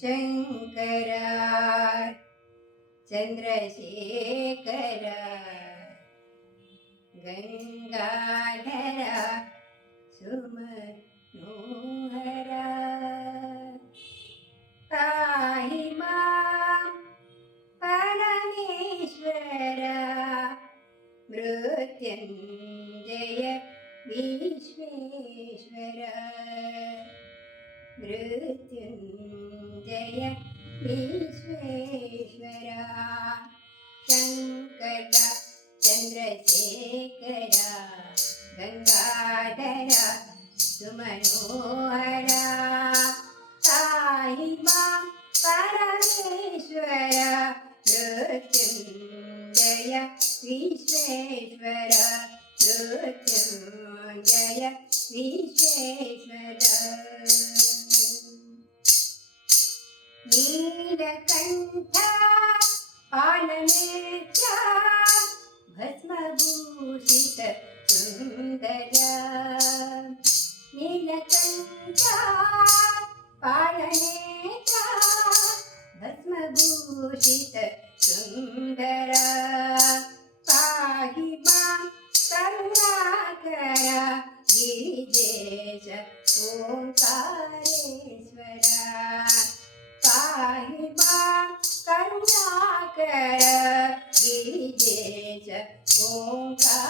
ശങ്കര ചന്ദ്രശേഖര ഗംഗാധര സുമനോഹര പരമേശ്വര മൃത്യുഞ്ജയ വിശ്വേശ്വര. മൃത്യുഞ്ജയ വിശ്വേശ്വര ശങ്കര ചന്ദ്രശേഖര ഗംഗാധര സുമനോഹര സായി മാം പരമേശ്വര മൃത്യുഞ്ജയ വിശ്വേശ്വര മൃത്യുഞ്ജയ വിശ്വേശ്വര. ಮಂಡಲ ನೀಲಕಂಠ ಪಾಳನೇತ್ರ ಭಸ್ಮಭೂಷಿತ ಸುಂದರ ಪಾಹಿ ಮಾಂ ಕರುಣಾಕರ ಗಿರಿಜೇಶ ಓಂಕಾರೇಶ್ವರ ಪಾಹಿ ಮಾಂ ಕರುಣಾಕರ ಗಿರಿಜೇಶ ಓಂಕಾರ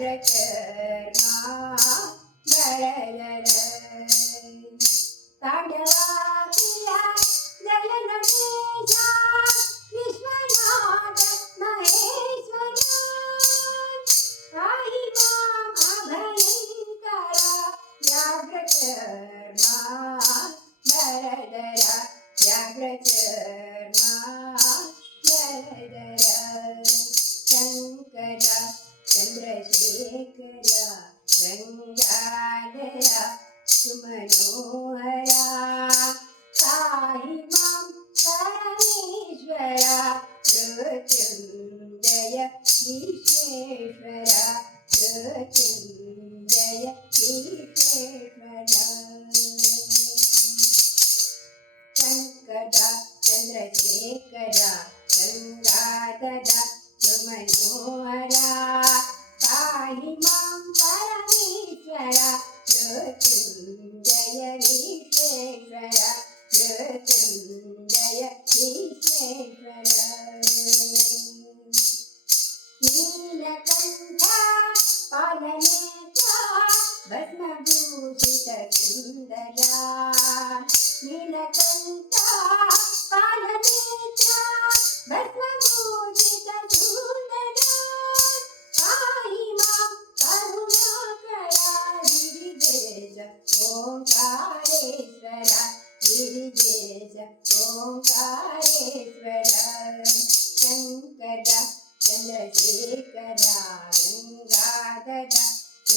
ഭരധര താണ്ഡവാപ്രിയ Jaya take my Red పద్మభూషిత కుందలా Neelakantha పాలనేత్ర పద్మభూషిత సుందరా పాయి మాం కరుణాకరా గిరిజేజ ఓంకారేశ్వర గిరిజేజ ఓంకారేశ్వర శంకర చంద్రశేఖర గంగాధర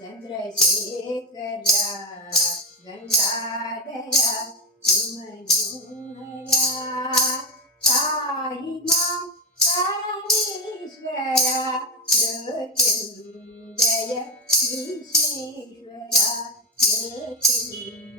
ചന്ദ്രശേഖര ഗംഗാധര സുമനോഹര സായി മാം പരമേശ്വര മൃത്യുഞ്ജയ വിശ്വേശ്വര മൃത്യുഞ്ജയ